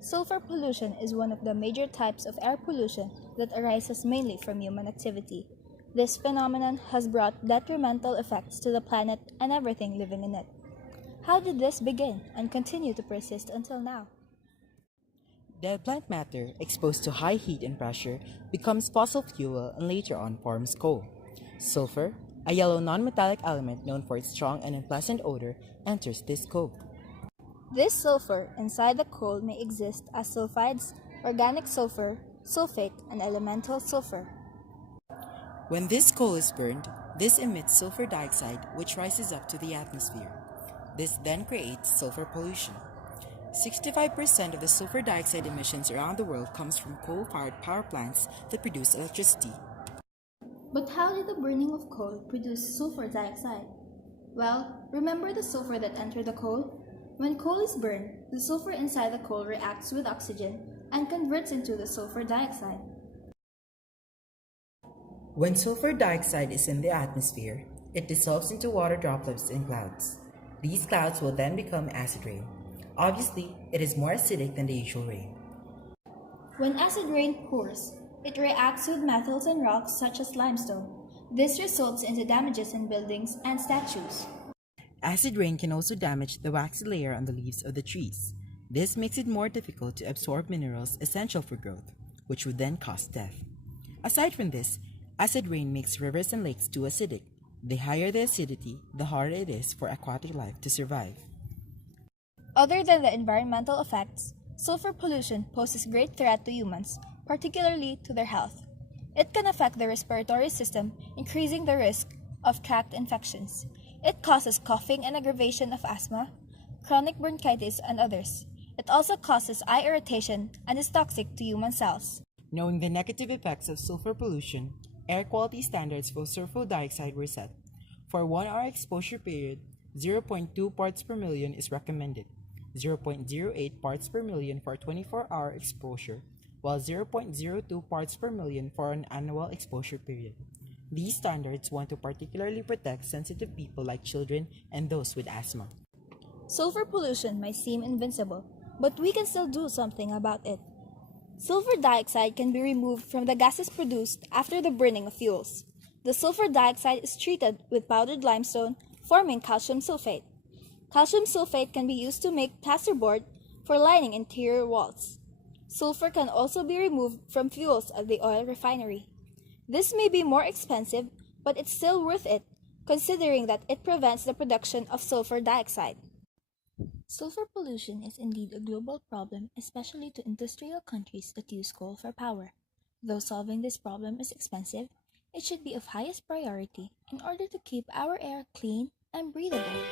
Sulfur pollution is one of the major types of air pollution that arises mainly from human activity. This phenomenon has brought detrimental effects to the planet and everything living in it. How did this begin and continue to persist until now? Dead plant matter exposed to high heat and pressure becomes fossil fuel and later on forms coal. Sulfur, a yellow nonmetallic element known for its strong and unpleasant odor, enters this coal. This sulfur inside the coal may exist as sulfides, organic sulfur, sulfate, and elemental sulfur. When this coal is burned, this emits sulfur dioxide which rises up to the atmosphere. This then creates sulfur pollution. 65% of the sulfur dioxide emissions around the world comes from coal-fired power plants that produce electricity. But how did the burning of coal produce sulfur dioxide? Well, remember the sulfur that entered the coal? When coal is burned, the sulfur inside the coal reacts with oxygen and converts into the sulfur dioxide. When sulfur dioxide is in the atmosphere, it dissolves into water droplets in clouds. These clouds will then become acid rain. Obviously, it is more acidic than the usual rain. When acid rain pours, it reacts with metals and rocks such as limestone. This results into damages in buildings and statues. Acid rain can also damage the waxy layer on the leaves of the trees. This makes it more difficult to absorb minerals essential for growth, which would then cause death. Aside from this, acid rain makes rivers and lakes too acidic. The higher the acidity, the harder it is for aquatic life to survive. Other than the environmental effects, sulfur pollution poses great threat to humans, particularly to their health. It can affect the respiratory system, increasing the risk of tract infections. It causes coughing and aggravation of asthma, chronic bronchitis, and others. It also causes eye irritation and is toxic to human cells. Knowing the negative effects of sulfur pollution, air quality standards for sulfur dioxide were set. For a 1-hour exposure period, 0.2 parts per million is recommended, 0.08 parts per million for a 24-hour exposure, while 0.02 parts per million for an annual exposure period. These standards want to particularly protect sensitive people like children and those with asthma. Sulfur pollution might seem invincible, but we can still do something about it. Sulfur dioxide can be removed from the gases produced after the burning of fuels. The sulfur dioxide is treated with powdered limestone, forming calcium sulfate. Calcium sulfate can be used to make plasterboard for lining interior walls. Sulfur can also be removed from fuels at the oil refinery. This may be more expensive, but it's still worth it, considering that it prevents the production of sulfur dioxide. Sulfur pollution is indeed a global problem, especially to industrial countries that use coal for power. Though solving this problem is expensive, it should be of highest priority in order to keep our air clean and breathable.